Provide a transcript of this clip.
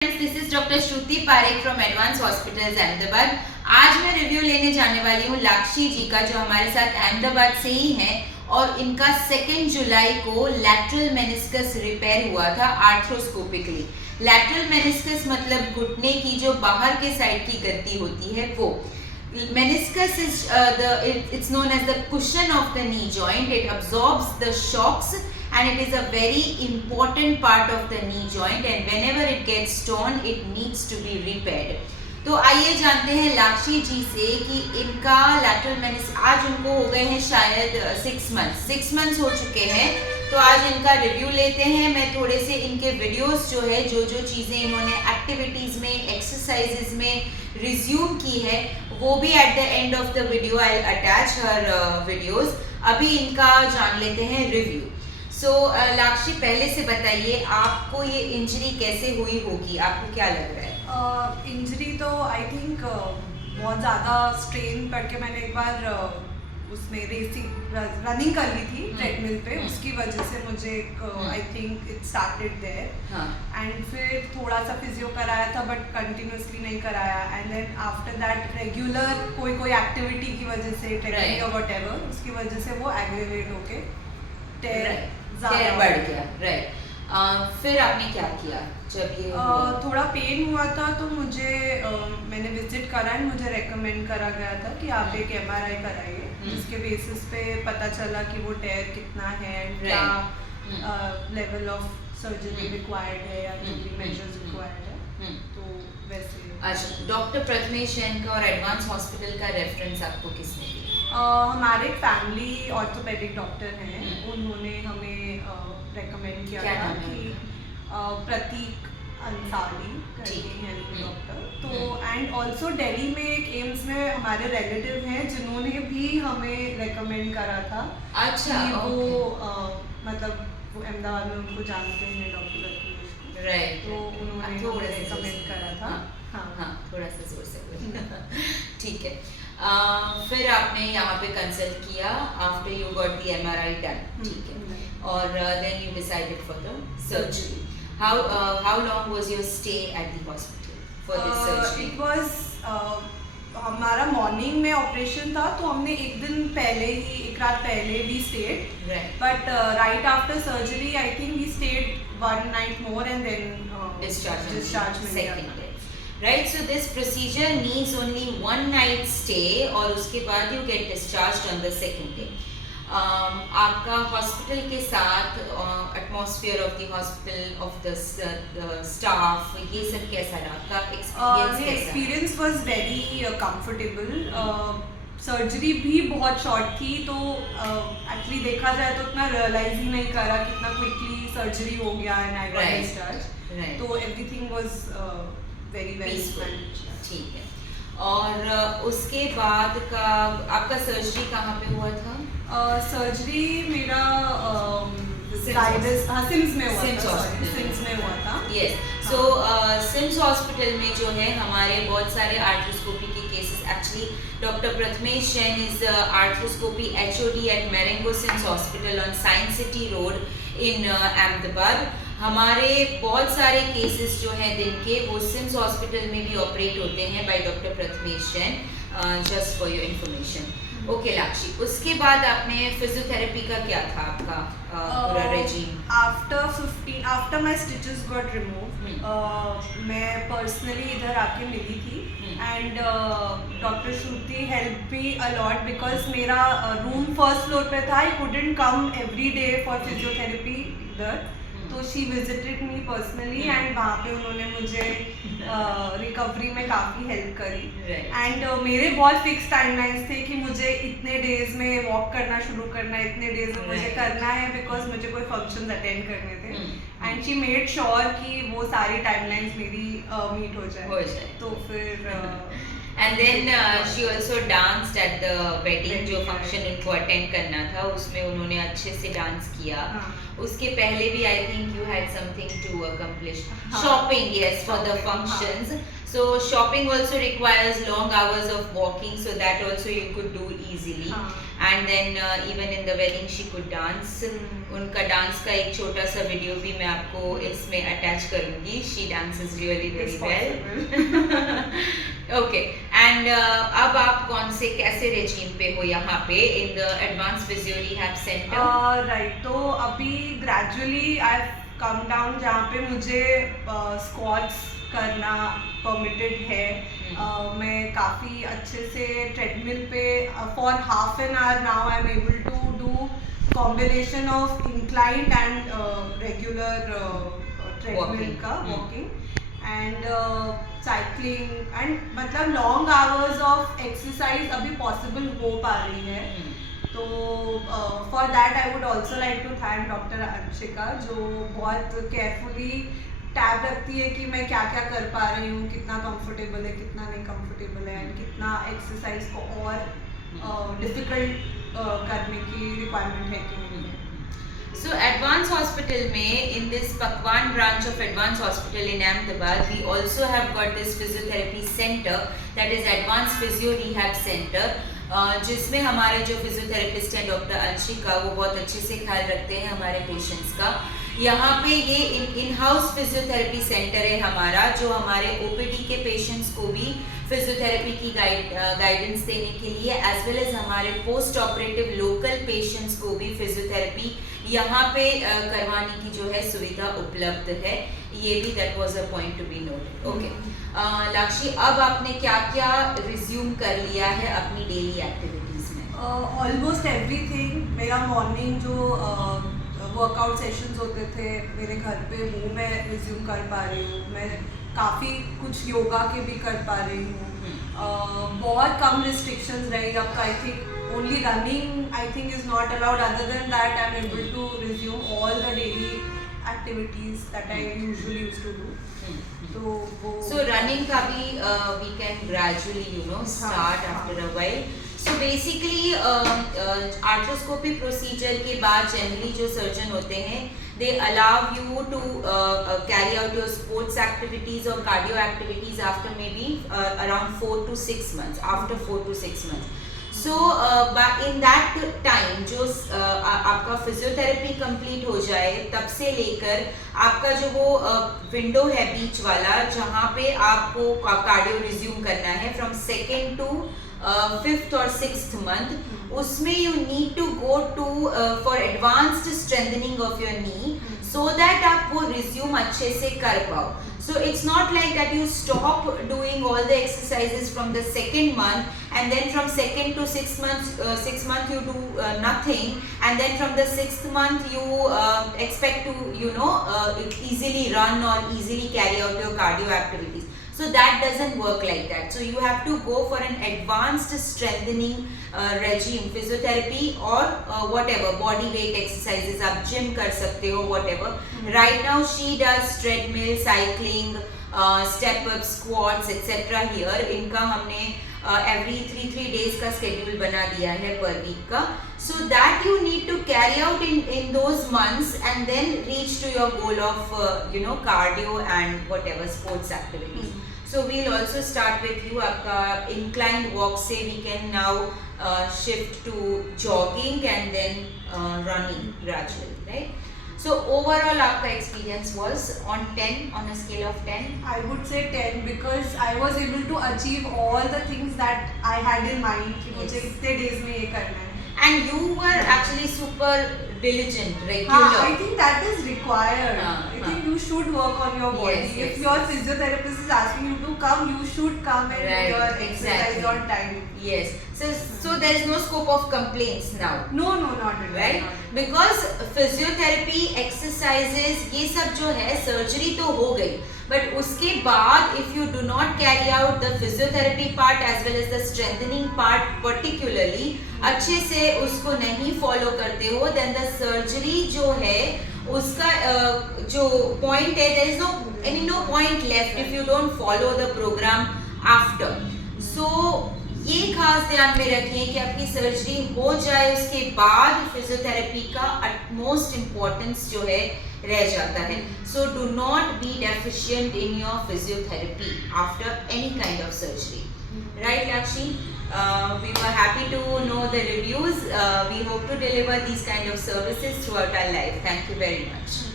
This is doctor Shruti Parekh from advance hospitals Ahmedabad. आज मैं review लेने जाने वाली हूँ लाक्षी जी का, जो हमारे साथ अहमदाबाद से ही हैं और इनका 2 जुलाई को लैटरल मेनिस्कस रिपेयर हुआ था आर्थ्रोस्कोपिकली। लैटरल मेनिस्कस मतलब घुटने की जो बाहर के साइड की गद्दी होती है वो। Meniscus is it's known as the cushion of the knee joint. It absorbs the shocks and it is a very important part of the knee joint, and whenever it gets torn it needs to be repaired. तो आइए जानते हैं लाक्षी जी से कि इनका lateral meniscus, आज उनको हो गए हैं शायद 6 मंथ्स हो चुके हैं। तो आज इनका रिव्यू लेते हैं। मैं थोड़े से इनके वीडियोस जो है, जो चीज़ें इन्होंने एक्टिविटीज़ में, एक्सरसाइजेज में रिज्यूम की है, वो भी at the end of the video I attach her videos. अभी इनका जान लेते हैं रिव्यू। सो लाक्षी, पहले से बताइए आपको ये इंजरी कैसे हुई होगी, आपको क्या लग रहा है? इंजरी तो आई थिंक बहुत ज़्यादा स्ट्रेन पड़ के मैंने एक बार उसमें रनिंग कर ली थी ट्रेडमिल पे, उसकी वजह से मुझे I think it started there and फिर थोड़ा सा फिजियो कराया था बट कंटिन्यूसली नहीं कराया, and then after that regular कोई एक्टिविटी की वजह से ट्रेडमिल या व्हाटएवर, उसकी वजह से वो एग्रेवेट होके टेयर बढ़ गया। राइट। फिर आपने क्या किया जब ये थोड़ा पेन हुआ था तो मुझे मैंने विजिट करा एंड मुझे रेकमेंड करा गया था कि आप एक MRI कराइए, जिसके बेसिस पे पता चला कि वो टेयर कितना है एंड क्या लेवल ऑफ सर्जरी रिक्वायर्ड है या जो भी मेजर्स रिक्वायर्ड है। तो वैसे अच्छा, डॉक्टर प्रथमेश जैन का और एडवांस हॉस्पिटल का रेफरेंस आपको किसने दिया? हमारे फैमिली ऑर्थोपेडिक डॉक्टर हैं, उन्होंने हमें रेकमेंड किया था कि प्रतीक अंसारी करके हैं डॉक्टर। तो एंड ऑल्सो दिल्ली में एक एम्स में हमारे रिलेटिव हैं जिन्होंने भी हमें रेकमेंड करा था। अच्छा, वो मतलब वो अहमदाबाद में उनको जानते हैं डॉक्टर प्रतीक को। राइट। तो उन्होंने रेकमेंड करा था। हाँ, थोड़ा सा जोर से ठीक है। फिर आपने यहाँ पे कंसल्ट किया after you got the MRI done, ठीक है, और then you decided for the surgery. How long was your stay at the hospital for this surgery? It was हमारा मॉर्निंग में ऑपरेशन था, तो हमने एक रात पहले भी stayed, but right after surgery I think we stayed 1 night more and then discharge second day. Right, so this procedure needs only 1 night stay और उसके बाद you get discharged on the second day. आपका hospital के साथ atmosphere of the hospital, of the staff, ये सब कैसा रहा? आपका एक्सपीरियंस कैसा? Experience was very comfortable. Surgery भी बहुत शॉर्ट थी, तो एक्चुअली देखा जाए तो उतना रियलाइज ही नहीं करा कितना क्विकली सर्जरी हो गया एंड आई गॉट डिस्चार्ज। तो एवरीथिंग वाज वेरी पीसफुल। ठीक है। और उसके बाद का आपका सर्जरी कहाँ पे हुआ था? सर्जरी मेरा सिम्स में हुआ था। यस। सो सिम्स हॉस्पिटल में जो है हमारे बहुत सारे आर्थ्रोस्कोपी के cases, actually doctor Prathamesh Jain is arthroscopy HOD at Marengo CIMS hospital on science city road in Ahmedabad. हमारे बहुत सारे केसेस जो हैं दिन के, वो सिम्स हॉस्पिटल में भी ऑपरेट होते हैं by doctor Prathamesh Jain, just for your information. Okay Lakshi, उसके बाद आपने फिजियोथेरेपी का क्या था आपका पूरा regime? After my stitches got remove, मैं पर्सनली इधर आके मिली थी and doctor Shruti help me a lot because मेरा रूम फर्स्ट फ्लोर पे था। I couldn't come every day for physiotherapy इधर, तो she visited me personally and वहाँ पे उन्होंने मुझे रिकवरी में काफ़ी हेल्प करी। एंड मेरे बहुत फिक्स टाइमलाइंस थे कि मुझे इतने डेज में वॉक करना शुरू करना है, इतने डेज में मुझे करना है, बिकॉज मुझे कोई फंक्शंस अटेंड करने थे एंड शी मेड श्योर कि वो सारी टाइमलाइंस मेरी मीट हो जाए। तो फिर and then she also danced at the wedding, जो फंक्शन उनको अटेंड करना था उसमें उन्होंने अच्छे से डांस किया। उसके पहले भी I think you had something to accomplish, shopping, yes, for the functions. So shopping also requires long hours of walking, so that also you could do easily. And then even in the wedding she could dance. उनका dance का एक छोटा सा video भी मैं आपको इसमें attach करूंगी. She dances really very well. Okay. And अब आप कौन से कैसे रेजिम पे हो यहाँ पे in the Advanced Physio Rehab Center? Right. तो अभी gradually I've come down जहाँ पे मुझे squats करना परमिटेड है. मैं काफ़ी अच्छे से ट्रेडमिल पे for half an hour now I am able to do combination of inclined and regular treadmill का वॉकिंग एंड साइकिलिंग एंड मतलब लॉन्ग आवर्स ऑफ एक्सरसाइज अभी पॉसिबल हो पा रही है. तो for that I would also like to thank doctor Anshika जो बहुत केयरफुली टैब रखती है कि मैं क्या क्या कर पा रही हूँ, कितना कंफर्टेबल है, कितना नहीं कंफर्टेबल है एंड कितना एक्सरसाइज को और डिफिकल्ट करने की रिक्वायरमेंट है कि नहीं है. So Advanced Hospital में in this Pakwan branch of Advanced Hospital in Ahmedabad, we also have got this physiotherapy center that is Advanced Physio Rehab Center, जिसमें हमारे जो फिजियोथेरेपिस्ट हैं डॉक्टर अंशिका वो बहुत अच्छे से ख्याल रखते हैं हमारे पेशेंट्स का. यहाँ पे ये इन हाउस फिजियोथेरेपी सेंटर है हमारा जो हमारे ओपीडी के पेशेंट्स को भी फिजियोथेरेपी की गाइडेंस देने के लिए एज वेल एज हमारे पोस्ट ऑपरेटिव लोकल पेशेंट्स को भी फिजियोथेरेपी यहाँ पे करवाने की जो है सुविधा उपलब्ध है. ये भी that was a point to be noted. Okay Lakshi, अब आपने क्या क्या रिज्यूम कर लिया है अपनी डेली एक्टिविटीज में? Almost everything. मेरा मॉर्निंग जो वर्कआउट सेशंस होते थे मेरे घर पे वो मैं रिज्यूम कर पा रही हूँ. मैं काफ़ी कुछ योगा के भी कर पा रही हूँ. बहुत कम रिस्ट्रिक्शंस रही अब. I think only running I think is not allowed. Other than that I am able to resume all the daily activities that I usually used to do. तो वो सो रनिंग का भी we can gradually start after a while. So basically arthroscopy procedure के बाद generally जो surgeon होते हैं they allow you to carry out your sports activities or cardio activities after maybe around 4 to 6 months. After 4 to 6 months. So in that time जो आपका physiotherapy complete हो जाए तब से लेकर आपका जो वो विंडो है बीच वाला जहाँ पे आपको कार्डियो रिज्यूम करना है फ्रॉम सेकेंड टू 5th और 6th month, उसमें you need to go to for advanced strengthening of your knee so that आप वो resume अच्छे से कर पाओ. So it's not like that you stop doing all the exercises from the 2nd month and then from 2nd to 6th month you do nothing and then from the 6th month you expect to easily run or easily carry out your cardio activities. So that doesn't work like that. So you have to go for an advanced strengthening regime, physiotherapy or whatever body weight exercises. आप gym कर सकते हो whatever. Right now she does treadmill, cycling, step up, squats, etc. Here इनका हमने every 3 days का schedule बना दिया है per week का. So that you need to carry out in those months and then reach to your goal of cardio and whatever sports activities. So we'll also start with you. आपका inclined walk से we can now shift to jogging and then running gradually, right? So overall आपका experience was on 10 on a scale of 10? I would say 10 because I was able to achieve all the things that I had in mind कि मुझे इतने days में ये करना है. And you were actually super diligent, regular. I think that is required. I think you should work on your body. Yes, if your physiotherapist is asking you to come, you should come and do your exercise on time. Yes. So there is no scope of complaints now. No, not at all. Right? Because physiotherapy, exercises, ये सब जो है surgery तो हो गई. But उसके बाद if you do not carry out the physiotherapy part as well as the strengthening part particularly, अच्छे से उसको नहीं follow करते हो, then the surgery जो है उसका जो point है, there is no point left if you don't follow the program after. So ये खास ध्यान में रखें कि आपकी सर्जरी हो जाए उसके बाद फिजियोथेरेपी का utmost importance जो है रह जाता है. So do not be deficient in your physiotherapy after any kind of surgery. Right, Lakshi? We were happy to know the reviews. We hope to deliver these kind of services throughout our life. Thank you very much.